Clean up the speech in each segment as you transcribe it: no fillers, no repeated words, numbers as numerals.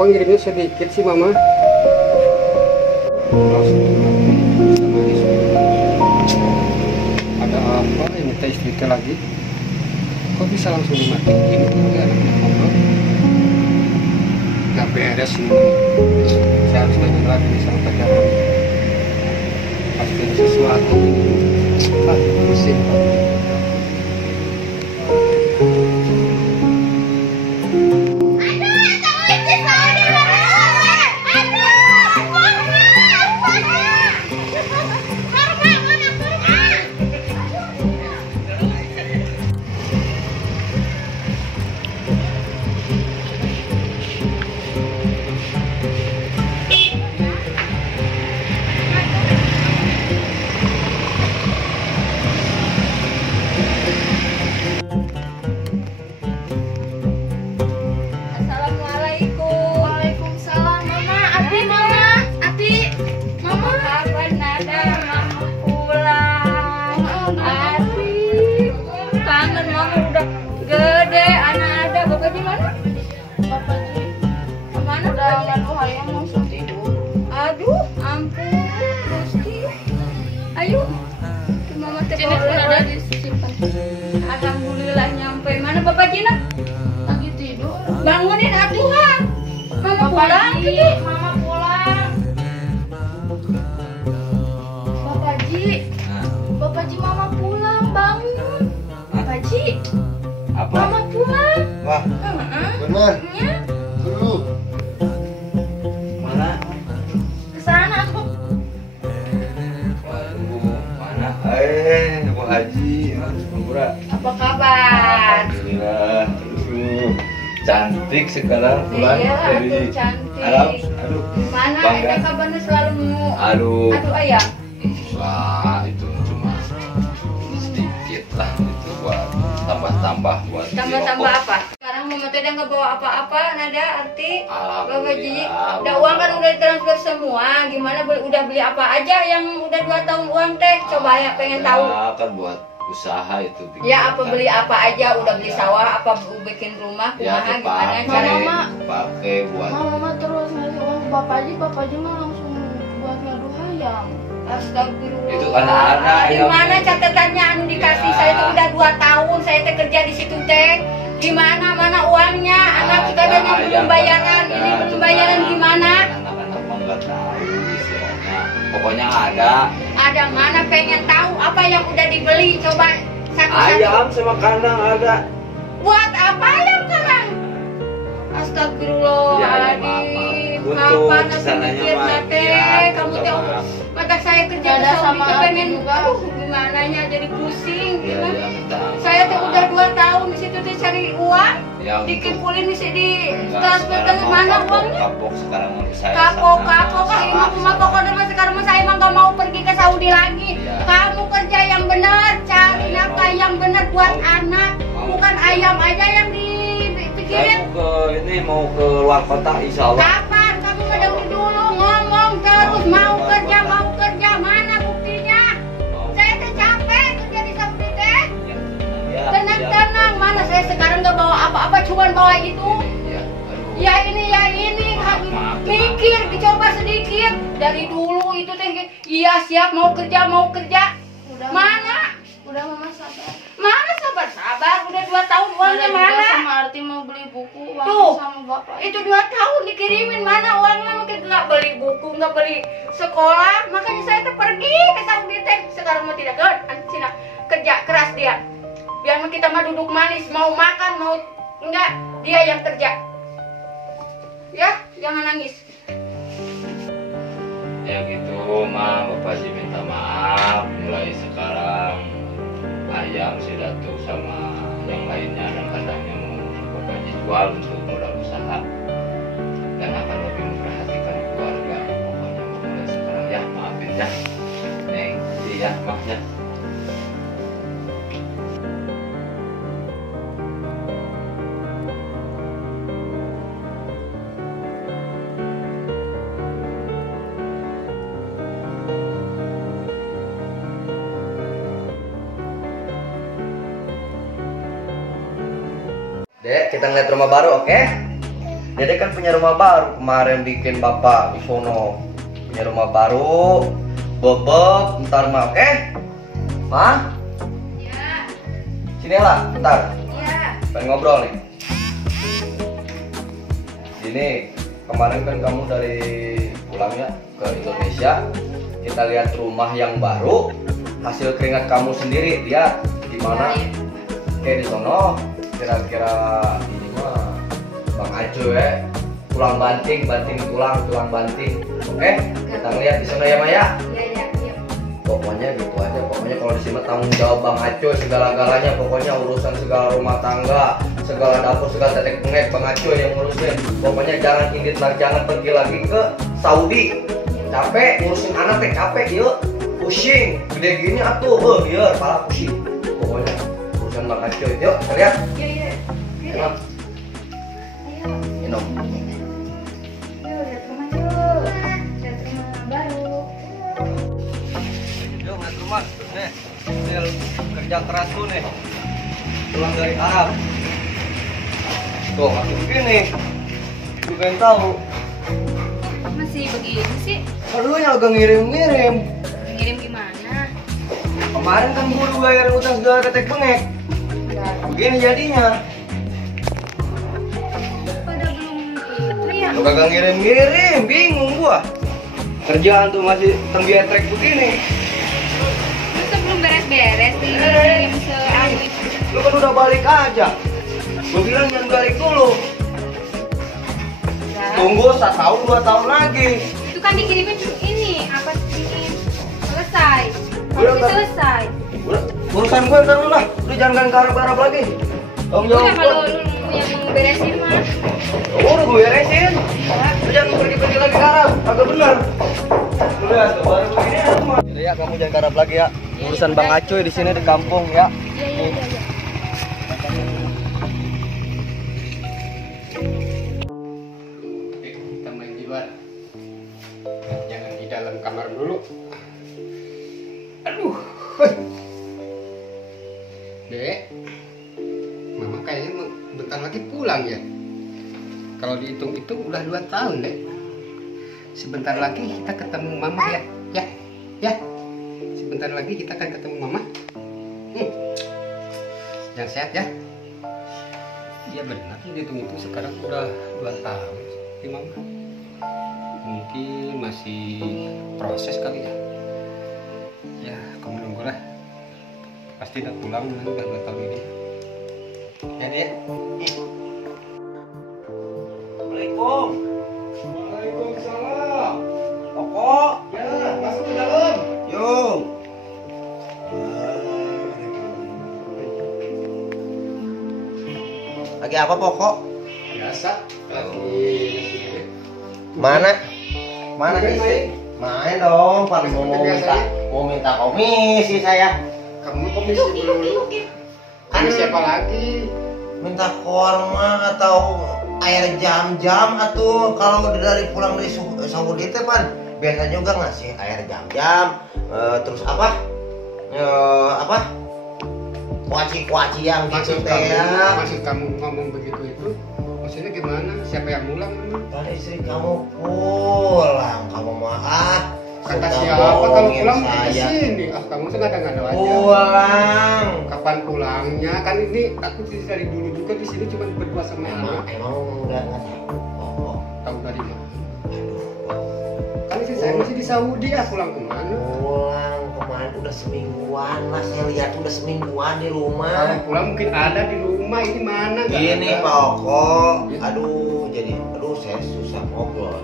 Kenapa ngirimnya sedikit sih mama? Ada apa ini teh istrinya lagi? Kok bisa langsung dimatiin? Gak beres ini. Saya harus nanya lagi sama pacaran. Pasti ada sesuatu ini. Pusing Pak. Alhamdulillah nyampe. Mana Bapak Jina? Lagi tidur. Bangunin atuhan. Mama pulang gitu. Mama pulang. Bapak Ji. Bapak Ji, Mama pulang, bangun. Bapak Ji. Apa? Mama pulang. Wah, bener. Ya, Dulu. Mana? kesana aku. Waduh, mana? Bu Haji, Mura. Apa kabar? Alhamdulillah. Aduh, cantik sekarang pulang Iya, dari aduh cantik. Arab. Aduh, Mana bangga. ada kabarnya selalu mau. Aduh, Aduh ayah. wah itu cuma sedikit lah itu buat tambah-tambah buat Tambah-tambah rokok. apa? Sekarang mama teh udah nggak bawa apa-apa, nada arti. Bapak Ji, Alhamdulillah. udah uang kan udah ditransfer semua. Gimana udah beli apa aja yang udah 2 tahun uang teh? Coba ya pengen tahu. Ya, kan buat usaha itu. Ya apa kan. beli apa aja, udah beli sawah, apa bikin rumah, Ya, kumaha gimana dipakai, cara Mama. pakai buat Mama terus ngasih uang ke Bapak Ji mah langsung buat ngadu hayam. Astagfirullah. Itu anak-anak yang- Gimana catatannya anu dikasih? Ya. Saya tuh udah 2 tahun saya teh kerja di situ teh. Gimana mana uangnya? Anak katanya belum bayaran, ini belum bayaran gimana? Anak-anak mah nggak tahu istilahnya. Pokoknya ada Ada mana pengen tahu apa yang udah dibeli? Coba satu-satu. ayam sama kandang ada. Buat apa ayam sekarang? Astagfirullahaladzim. Ya, maaf. Kapan Untuk aku sananya mikir mah, teh? ya, Kamu coba teh maaf. mata saya kerja Ada ke Saudi sama teh pengen juga. aduh gimana nya jadi pusing Ya, gimana? ya, minta maaf. Saya tuh udah 2 tahun di situ tuh cari uang, Ya, untuk- dikumpulin di sini Enggak, transfer ke sekarang mau mana kapok, uangnya? kapok sekarang mau saya Kapok sana. kan ini Salah, mah pokoknya mah sekarang mah saya emang gak mau pergi ke Saudi lagi. Iya. Kamu kerja yang benar, cari Saya nafkah mau- yang benar buat mau- anak, mau. bukan ayam aja yang Saya dipikirin. mau ke luar kota insya Allah. Kapan kamu ngedahului dulu ngomong terus mau kerja mana buktinya? Saya teh capek kerja di Saudi teh. Ya, Tenang-tenang mana saya sekarang gak bawa apa-apa cuma bawa itu. Ya, aduh. Ya ini Maaf. mikir dicoba sedikit dari dulu itu teh iya siap mau kerja Udah. mana Udah Mama sabar. mana sabar udah 2 tahun uangnya Ada juga mana sama Arti mau beli buku uang Tuh. sama Bapak. itu 2 tahun dikirimin mana uangnya mungkin nggak beli buku nggak beli sekolah makanya saya tuh pergi ke Saudi teh sekarang mau tidak Cina kerja keras dia biar mah kita mah duduk manis mau makan mau enggak dia yang kerja ya jangan nangis. Ya gitu, Ma, Bapak sih minta maaf. Mulai sekarang ayam si Datuk sama yang lainnya dan kandangnya mau Bapak jual untuk modal usaha dan akan lebih memperhatikan keluarga. Pokoknya mulai sekarang ya maafin ya, Neng, iya maaf ya. Dek, kita ngeliat rumah baru, oke? Dede kan punya rumah baru kemarin bikin bapak di sono. Punya rumah baru. Bobok, ntar mah, oke? Ma? Ya. Sini lah, bentar. Ya. Pengen ngobrol nih. Ini kemarin kan kamu dari pulang ya ke Indonesia. Kita lihat rumah yang baru. Hasil keringat kamu sendiri. Lihat gimana? Kayak di sono. Kira-kira ini mah Bang Aco ya. Tulang banting tulang banting. Oke? Kita ngeliat di sono ya Maya. Ya. Pokoknya gitu aja. Pokoknya kalau di sini tanggung jawab Bang Aco segala-galanya. Pokoknya urusan segala rumah tangga, segala dapur, segala tetek bengek Bang Aco yang ngurusin. Pokoknya jangan indit lagi, jangan pergi lagi ke Saudi. Capek ngurusin anak teh capek yuk. Pusing, gede gini atuh, iya, kepala pusing. Pokoknya urusan Bang Aco yuk, kita lihat. Iya. Minum. Minum. Yuk, lihat rumah yuk. Lihat rumah baru. Yuk ngeliat rumah, nih. Hasil kerja keras tuh nih. Pulang dari Arab. Tuh, masih begini. Lu pengen tahu. Masih begini sih? Kan lu yang agak ngirim-ngirim. Ngirim gimana? Kemarin kan guru bayarin utang segala tetek bengek. Begini jadinya. Pada belum itu ya? Lu kagak ngirim-ngirim, bingung gua. Kerjaan tuh masih tenggetrek begini. Masa belum beres-beres nih ngirim seangin. Lu kan udah balik aja. Gua bilang jangan balik dulu. Tunggu 1 tahun 2 tahun lagi. Itu kan dikirimin ini apa sih? Selesai. Udah, Harusnya Kak. selesai. Udah, urusan gue ntar lu lah. Lu jangan garap-garap lagi. Tanggung Itu jawab kan kalau gua. lu yang mau beresin mah. Udah gue beresin. Lu jangan pergi-pergi lagi garap. Agak bener. Udah, tuh, baru begini ya semua. Udah ya, kamu jangan garap lagi ya. Urusan Bang Acoy di sini di kampung ya. Iya. Kita main di luar. Jangan di dalam kamar dulu. Aduh. Dek, Mama kayaknya bentar lagi pulang ya. Kalau dihitung-hitung udah 2 tahun, Dek. Sebentar lagi kita ketemu Mama ya. Ya. Sebentar lagi kita akan ketemu Mama. Yang sehat ya. Iya benar, dihitung-hitung sekarang udah 2 tahun di Mama. Mungkin masih proses kali ya. Ya, kamu nunggulah. Pasti udah pulang udah 2 tahun ini. Ya, Dek. Assalamualaikum. Waalaikumsalam. Pokok. Ya, masuk ke dalam. Yuk. Lagi apa pokok? Biasa. Lagi Mana? Mana Main, istri? main. Main dong, Pak. Main Mau seperti biasa, minta komisi saya. kamu komisi dulu. Ada siapa lagi? Minta korma atau air jam-jam atau kalau dari pulang dari Saudi teh Pan biasa juga ngasih air jam-jam, terus apa? Kuaci-kuaci yang gitu teh ya. Maksud kamu ngomong begitu itu maksudnya gimana? Siapa yang ngulang memang? Kan istri kamu pulang, kamu mah Kata suka siapa kalau bohongin pulang di saya. sini? Kamu tuh ngada-ngada aja. Pulang. Kapan pulangnya? Kan ini aku dari dulu juga di sini cuma berdua sama Emang Mama. nggak tahu. Oh. Tahu dari mana? Kan istri saya masih di Saudi ya, pulang kemana? Pulang kemarin udah semingguan lah, saya lihat udah semingguan di Kalau rumah. pulang mungkin ada di rumah, ini mana? Nggak Gini ada. Pak Oko, aduh saya susah ngobrol.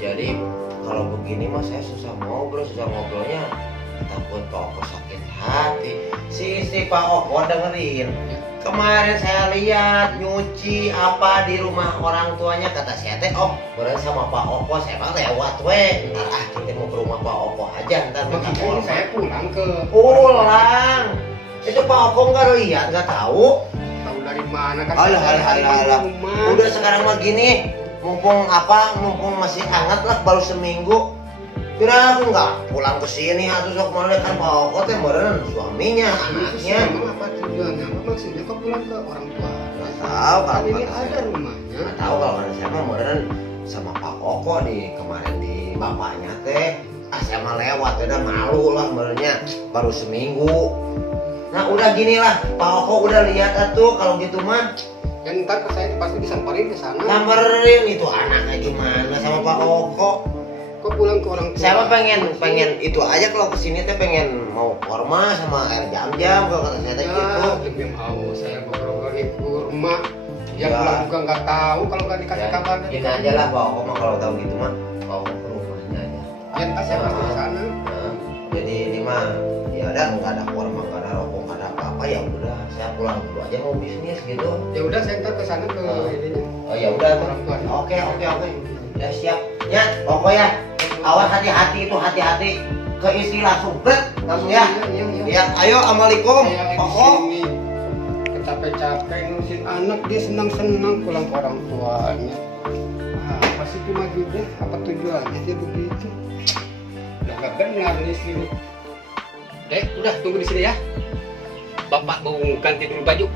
Jadi kalau begini mah saya susah ngobrolnya. Takut Pak Oko sakit hati. Si Pak Oko dengerin. Kemarin saya lihat nyuci apa di rumah orang tuanya, kata saya teh bareng sama Pak Oko, saya mah lewat ntar kita mau ke rumah Pak Oko aja ntar minta Makanya korma. saya pulang ke Pulang. Itu Pak Oko nggak lihat, nggak tahu. Tahu dari mana kan? Alah, saya hari di rumah. Udah sekarang mah gini, mumpung masih hangat lah, baru seminggu. Kira aku nggak pulang ke sini, atau sok mana kan Pak Oko teh meren suaminya, anaknya. Emang apa tujuannya? Apa maksudnya kok pulang ke orang tua? Nggak tahu Kan apa. ini ada rumahnya. Nggak tahu kalau anak saya mah meren sama Pak Koko di kemarin di bapaknya teh. Saya mah lewat, udah malu lah merennya baru seminggu. Nah udah gini lah, Pak Koko udah lihat atuh kalau gitu mah. Dan ntar saya pasti disamperin ke sana. Samperin itu anaknya gimana sama Pak Koko. Kok pulang ke orang tua? Saya mah pengen itu aja kalau kesini teh pengen mau kurma sama air jam-jam kalau kata saya teh gitu. Demi Allah saya ngobrol ke kurma. Yang Ya. pulang juga nggak tahu kalau nggak dikasih kabar. Gini aja lah Pak Koko mah kalau tahu gitu mah Pak Koko ke rumahnya aja. Ya ntar saya pasti ke sana. Nah, jadi ini mah ya udah nggak ada kurma nggak ada rokok nggak ada apa-apa ya udah saya pulang dulu aja mau bisnis gitu. Ya udah saya ntar ke sana ke ininya. Oh ya udah Orang tua. Oke. Ya siap. Ya pokoknya awas hati-hati itu hati-hati ke istri langsung kamu ya. Iya. Ya ayo assalamualaikum. Saya di Koko. sini capek-capek ngurusin anak, dia senang-senang pulang ke orang tuanya. Apa sih cuma gitu? Apa tujuannya dia begitu? Udah gak benar nih sini. Dek, udah tunggu di sini ya. Bapak mau ganti dulu baju.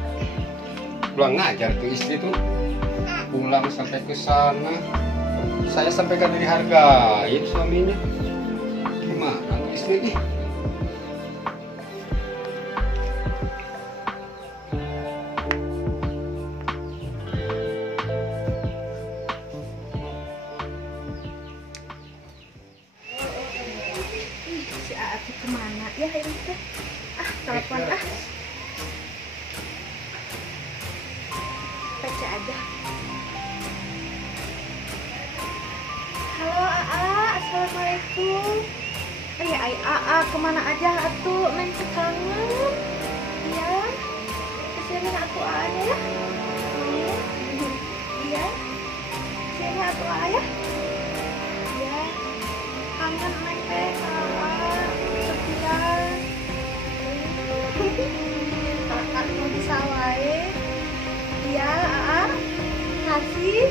Pulang ngajar tuh istri tuh. Pulang sampai ke sana. Saya sampai gak dihargain suaminya. Gimana tuh istri nih? Si Aati kemana ya ini teh? Telepon baca aja. Halo Aa, assalamualaikum. Ay Aa, kemana aja atuh? Neng kangen. Iya, kesini atuh Aa ya. Iya, sini atuh Aa ya. Iya, kangen neng teh Aa, sekian. Kakak mau bisa wae. Iya Aa, kasih.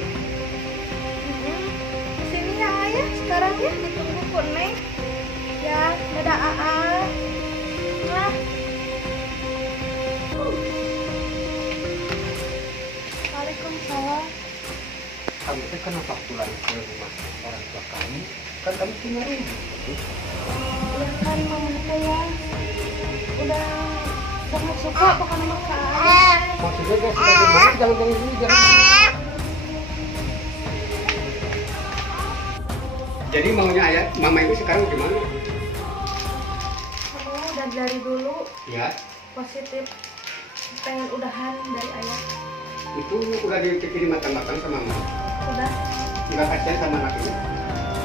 Kesini ya Ayah, sekarang ya ditunggu kok Neng. Ya, dadah Aa. Nah. Waalaikumsalam. Kamu teh kenapa pulang ke rumah orang tua kamu? Kan kamu tinggal rumah. Ya kan mama saya udah sangat suka pokoknya makan. Maksudnya dia sudah gimana? Jangan dari dulu, jangan. Jadi maunya ayah, mama itu sekarang gimana? Aku udah dari dulu Ya, positif pengen udahan dari ayah. itu udah dipikirin matang-matang sama mama. Udah. Nggak kasihan sama anak ini.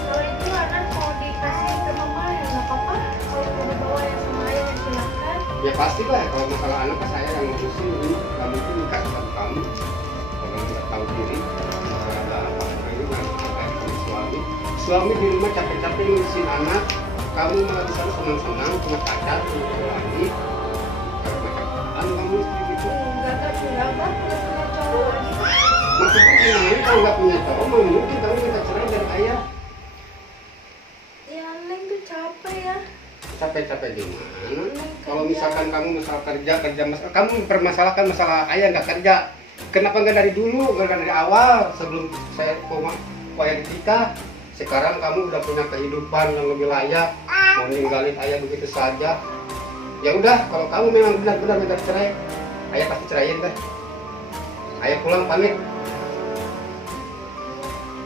Kalau itu anak mau dikasih ke mama ya nggak apa-apa. Kalau mau dibawa yang sama ayah ya silakan. Ya pasti lah, kalau masalah anak kan saya yang ngurusin ini. Gak mungkin dikasih sama kamu. Kalau nggak tahu diri, masalah ada apa-apa ini nggak terkait sama suami. Suami di rumah capek-capek ngurusin anak. Kamu malah di sana senang-senang, punya pacar, punya cowok lagi. Macam kamu istri gitu. Enggak udah punya cowok lagi. Maksudnya gimana? Kalau nggak punya cowok, mau mungkin kamu minta cerai dari ayah. Ya Neng tuh capek ya. Capek-capek gimana? Kalau misalkan kamu masalah kerja masalah, kamu mempermasalahkan masalah ayah nggak kerja. Kenapa nggak dari dulu, nggak dari awal sebelum saya ayah nikah? Sekarang kamu udah punya kehidupan yang lebih layak, mau ninggalin ayah begitu saja. Ya udah, kalau kamu memang benar-benar minta cerai, ayah pasti ceraiin deh. Ayah pulang pamit.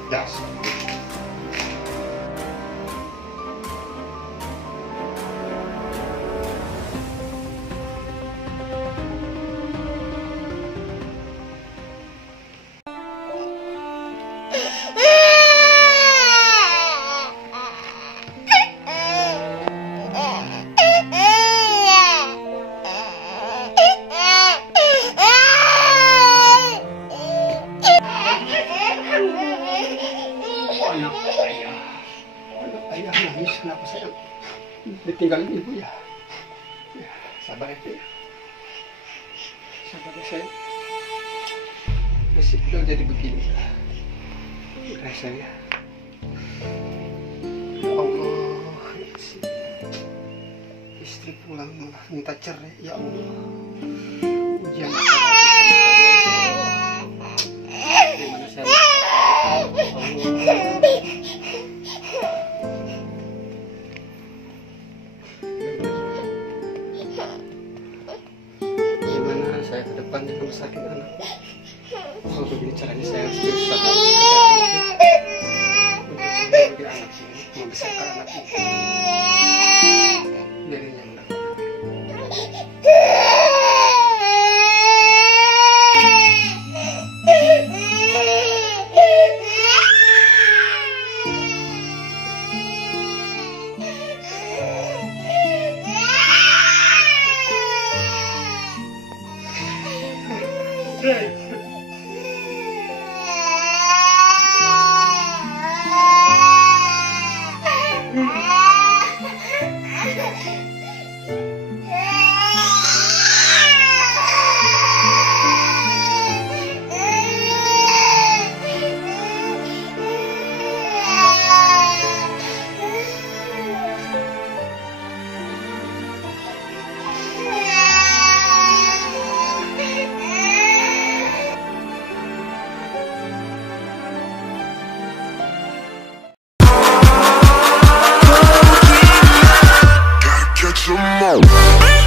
Das. Anak ayah nangis, kenapa saya ditinggalin ibu ya? Ya, sabar ya. Sabar ya saya. Nasib udah jadi begini. Udah saya. Ya Allah, istri pulang malah minta cerai. Ya Allah, ujian apa lagi? Gimana sakit anakku. Kalau begini caranya saya harus berusaha untuk membagi anak ini, membesarkan anak ini. Biarin yang lakukan. Catch 'em all.